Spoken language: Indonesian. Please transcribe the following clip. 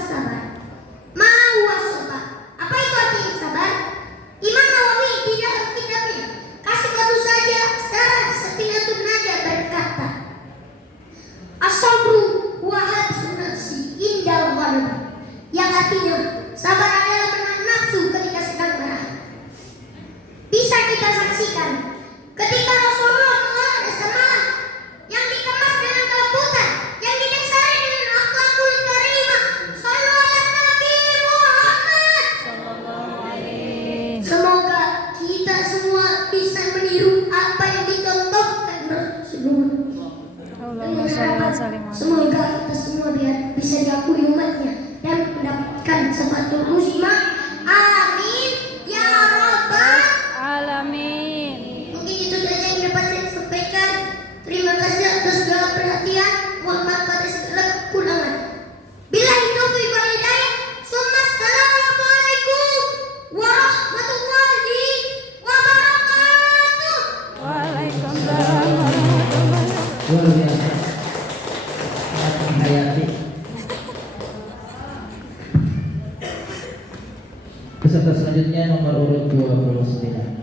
sabar. Ma huwa sabar. Apa itu artinya sabar? Imam Nawawi di dalam kitabnya Kasifatu saja secara Safinatun Najah berkata, as-sabru huwa habsun nafsi indal ghadab, yang artinya sabar adalah menahan nafsu ketika sedang marah. Bisa kita saksikan ketika Rasulullah mengalami semalam yang dikemas dengan kelembutan, yang didasari dengan akhlakul karimah. Shallu ala Nabi Muhammad. Semoga kita semua bisa meniru apa yang dicontohkan Rasulullah. Semoga kita semua bisa diakui umatnya dan mendapatkan syafaat uzma. Amin ya rabbal Alamin. Mungkin itu saja yang dapat saya sampaikan. Terima kasih atas segala perhatian. Mohon maaf atas segala kekurangan. Billahi taufiq wal hidayah. Assalamualaikum warahmatullahi wabarakatuh. Waalaikumsalam warahmatullahi wabarakatuh. Luar biasa. Hayati. Peserta selanjutnya nomor urut 29.